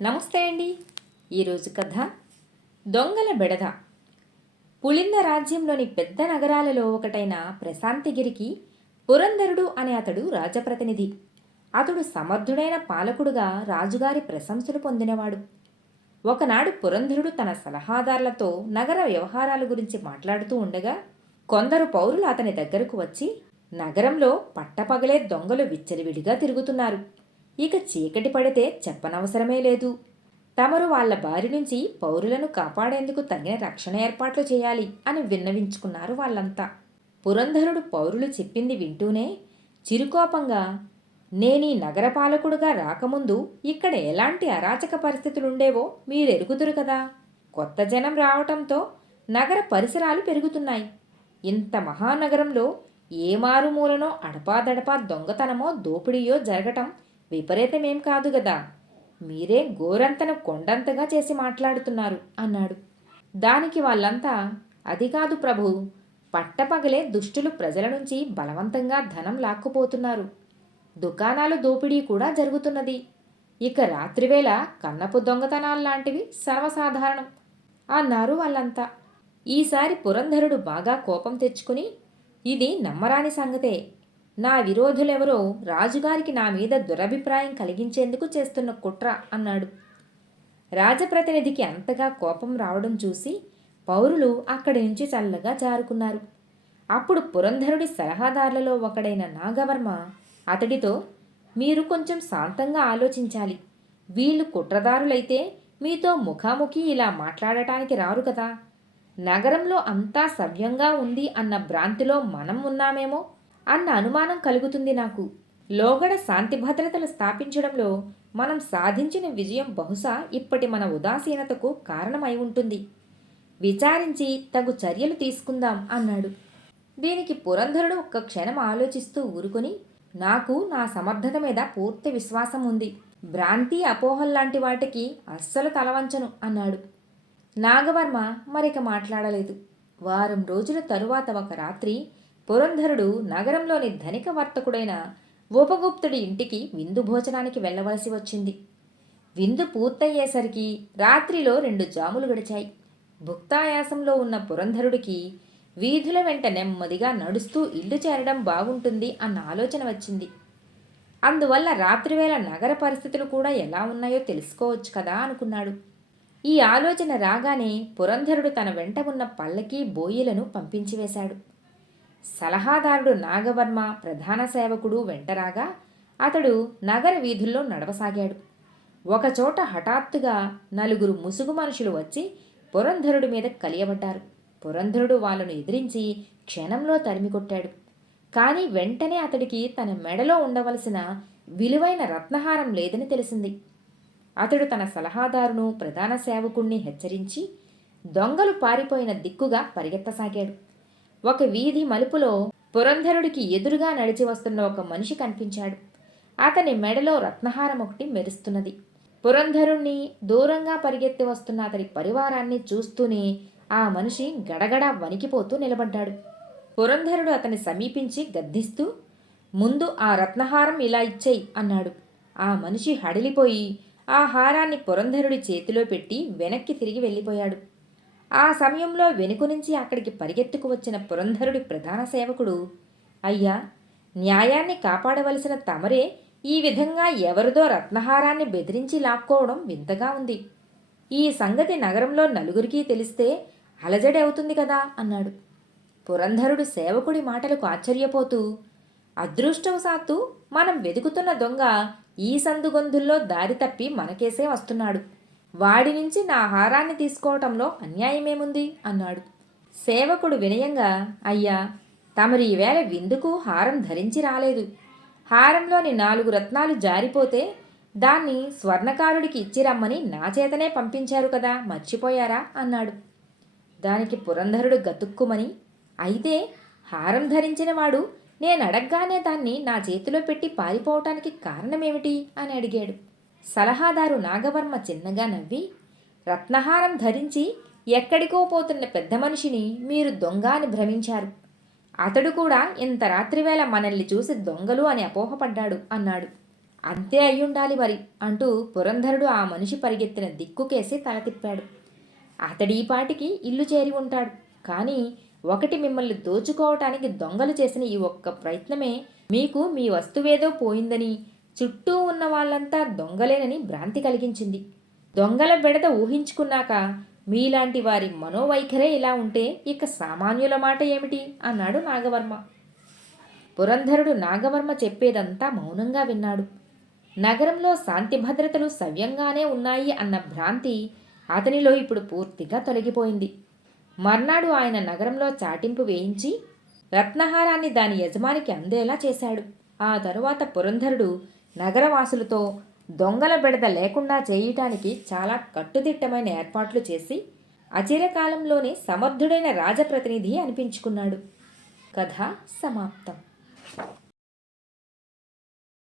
నమస్తే అండి. ఈరోజు కథ దొంగల బెడద. పులింద రాజ్యంలోని పెద్ద నగరాలలో ఒకటైన ప్రశాంతిగిరికి పురంధరుడు అనే అతడు రాజప్రతినిధి. అతడు సమర్థుడైన పాలకుడుగా రాజుగారి ప్రశంసలు పొందినవాడు. ఒకనాడు పురంధరుడు తన సలహాదారులతో నగర వ్యవహారాల గురించి మాట్లాడుతూ ఉండగా కొందరు పౌరులు అతని దగ్గరకు వచ్చి, నగరంలో పట్టపగలే దొంగలు విచ్చలవిడిగా తిరుగుతున్నారు. ఇక చీకటి పడితే చెప్పనవసరమే లేదు. తమరు వాళ్ల బారి నుంచి పౌరులను కాపాడేందుకు తగిన రక్షణ ఏర్పాట్లు చేయాలి అని విన్నవించుకున్నారు వాళ్ళంతా. పురంధరుడు పౌరులు చెప్పింది వింటూనే చిరుకోపంగా, నేనీ నగరపాలకుడుగా రాకముందు ఇక్కడ ఎలాంటి అరాచక పరిస్థితులుండేవో మీరెరుగుదురు కదా. కొత్త జనం రావటంతో నగర పరిసరాలు పెరుగుతున్నాయి. ఇంత మహానగరంలో ఏ మారుమూలనో అడపాదడపా దొంగతనమో దోపిడీయో జరగటం విపరీతమేం కాదు గదా. మీరే గోరంతను కొండంతగా చేసి మాట్లాడుతున్నారు అన్నాడు. దానికి వాళ్ళంతా, అది కాదు ప్రభు, పట్టపగలే దుష్టులు ప్రజల నుంచి బలవంతంగా ధనం లాక్కుపోతున్నారు. దుకాణాలు దోపిడీ కూడా జరుగుతున్నది. ఇక రాత్రివేళ కన్నపు దొంగతనాల్లాంటివి సర్వసాధారణం అన్నారు వాళ్ళంతా. ఈసారి పురంధరుడు బాగా కోపం తెచ్చుకుని, ఇది నమ్మరాని సంగతే. నా విరోధులెవరో రాజుగారికి నా మీద దురభిప్రాయం కలిగించేందుకు చేస్తున్న కుట్ర అన్నాడు. రాజప్రతినిధికి అంతగా కోపం రావడం చూసి పౌరులు అక్కడి నుంచి చల్లగా జారుకున్నారు. అప్పుడు పురంధరుడి సలహాదారులలో ఒకడైన నాగవర్మ అతడితో, మీరు కొంచెం శాంతంగా ఆలోచించాలి. వీళ్ళు కుట్రదారులైతే మీతో ముఖాముఖి ఇలా మాట్లాడటానికి రారు కదా. నగరంలో అంతా సవ్యంగా ఉంది అన్న భ్రాంతిలో మనం ఉన్నామేమో అన్న అనుమానం కలుగుతుంది నాకు. లోగడ శాంతి భద్రతలు స్థాపించడంలో మనం సాధించిన విజయం బహుశా ఇప్పటి మన ఉదాసీనతకు కారణమై ఉంటుంది. విచారించి తగు చర్యలు తీసుకుందాం అన్నాడు. దీనికి పురంధరుడు ఒక్క క్షణం ఆలోచిస్తూ ఊరుకొని, నాకు నా సమర్థత మీద పూర్తి విశ్వాసం ఉంది. భ్రాంతి అపోహల్లాంటి వాటికి అస్సలు తలవంచను అన్నాడు. నాగవర్మ మరిక మాట్లాడలేదు. వారం రోజుల తరువాత ఒక రాత్రి పురంధరుడు నగరంలోని ధనిక వర్తకుడైన ఉపగుప్తుడి ఇంటికి విందు భోజనానికి వెళ్ళవలసి వచ్చింది. విందు పూర్తయ్యేసరికి రాత్రిలో 2 జాములు గడిచాయి. భుక్తాయాసంలో ఉన్న పురంధరుడికి వీధుల వెంట నెమ్మదిగా నడుస్తూ ఇల్లు చేరడం బాగుంటుంది అన్న ఆలోచన వచ్చింది. అందువల్ల రాత్రివేళ నగర పరిస్థితులు కూడా ఎలా ఉన్నాయో తెలుసుకోవచ్చు కదా అనుకున్నాడు. ఈ ఆలోచన రాగానే పురంధరుడు తన వెంట ఉన్న పల్లకి బోయిలను పంపించివేశాడు. సలహాదారుడు నాగవర్మ ప్రధాన సేవకుడు వెంటరాగా అతడు నగర వీధుల్లో నడవసాగాడు. ఒకచోట హఠాత్తుగా 4 ముసుగు మనుషులు వచ్చి పురంధరుడి మీద కలియబడ్డారు. పురంధరుడు వాళ్ళను ఎదిరించి క్షణంలో తరిమికొట్టాడు. కానీ వెంటనే అతడికి తన మెడలో ఉండవలసిన విలువైన రత్నహారం లేదని తెలిసింది. అతడు తన సలహాదారును ప్రధాన సేవకుణ్ణి హెచ్చరించి దొంగలు పారిపోయిన దిక్కుగా పరిగెత్తసాగాడు. ఒక వీధి మలుపులో పురంధరుడికి ఎదురుగా నడిచి వస్తున్న ఒక మనిషి కనిపించాడు. అతని మెడలో రత్నహారం ఒకటి మెరుస్తున్నది. పురంధరుణ్ణి దూరంగా పరిగెత్తి వస్తున్న అతని పరివారాన్ని చూస్తూనే ఆ మనిషి గడగడ వణికిపోతూ నిలబడ్డాడు. పురంధరుడు అతన్ని సమీపించి గద్దిస్తూ, ముందు ఆ రత్నహారం ఇలా ఇచ్చేయి అన్నాడు. ఆ మనిషి హడిలిపోయి ఆ హారాన్ని పురంధరుడి చేతిలో పెట్టి వెనక్కి తిరిగి వెళ్ళిపోయాడు. ఆ సమయంలో వెనుక నుంచి అక్కడికి పరిగెత్తుకు వచ్చిన పురంధరుడి ప్రధాన సేవకుడు, అయ్యా, న్యాయాన్ని కాపాడవలసిన తమరే ఈ విధంగా ఎవరిదో రత్నహారాన్ని బెదిరించి లాక్కోవడం వింతగా ఉంది. ఈ సంగతి నగరంలో నలుగురికి తెలిస్తే అలజడి అవుతుంది కదా అన్నాడు. పురంధరుడు సేవకుడి మాటలకు ఆశ్చర్యపోతూ, అదృష్టవశాత్తు మనం వెతుకుతున్న దొంగ ఈ సందుగొందుల్లో దారి తప్పి మనకేసే వస్తున్నాడు. వాడి నుంచి నా హారాన్ని తీసుకోవటంలో అన్యాయమేముంది అన్నాడు. సేవకుడు వినయంగా, అయ్యా, తమరు ఈవేళ విందుకు హారం ధరించి రాలేదు. హారంలోని 4 రత్నాలు జారిపోతే దాన్ని స్వర్ణకారుడికి ఇచ్చిరమ్మని నా చేతనే పంపించారు కదా, మర్చిపోయారా అన్నాడు. దానికి పురంధరుడు గతుక్కుమని, అయితే హారం ధరించిన వాడు నేనడగ్గానే దాన్ని నా చేతిలో పెట్టి పారిపోవటానికి కారణమేమిటి అని అడిగాడు. సలహాదారు నాగవర్మ చిన్నగా నవ్వి, రత్నహారం ధరించి ఎక్కడికో పోతున్న పెద్ద మనిషిని మీరు దొంగ అని భ్రమించారు. అతడు కూడా ఇంత రాత్రివేళ మనల్ని చూసి దొంగలు అని అపోహపడ్డాడు అన్నాడు. అంతే అయ్యుండాలి మరి అంటూ పురంధరుడు ఆ మనిషి పరిగెత్తిన దిక్కుకేసి తల తిప్పాడు. అతడీ పాటికి ఇల్లు చేరి ఉంటాడు. కానీ ఒకటి మిమ్మల్ని దోచుకోవటానికి దొంగలు చేసిన ఈ ఒక్క ప్రయత్నమే మీకు మీ వస్తువేదో పోయిందని, చుట్టూ ఉన్న వాళ్ళంతా దొంగలేనని భ్రాంతి కలిగించింది. దొంగల బెడద ఊహించుకున్నాక మీలాంటి వారి మనోవైఖరే ఇలా ఉంటే ఇక సామాన్యుల మాట ఏమిటి అన్నాడు నాగవర్మ. పురంధరుడు నాగవర్మ చెప్పేదంతా మౌనంగా విన్నాడు. నగరంలో శాంతి భద్రతలు సవ్యంగానే ఉన్నాయి అన్న భ్రాంతి అతనిలో ఇప్పుడు పూర్తిగా తొలగిపోయింది. మర్నాడు ఆయన నగరంలో చాటింపు వేయించి రత్నహారాన్ని దాని యజమానికి అందేలా చేశాడు. ఆ తరువాత పురంధరుడు నగరవాసులతో దొంగల బెడద లేకుండా చేయటానికి చాలా కట్టుదిట్టమైన ఏర్పాట్లు చేసి అచిరకాలంలోనే సమర్థుడైన రాజప్రతినిధి అనిపించుకున్నాడు. కథ సమాప్తం.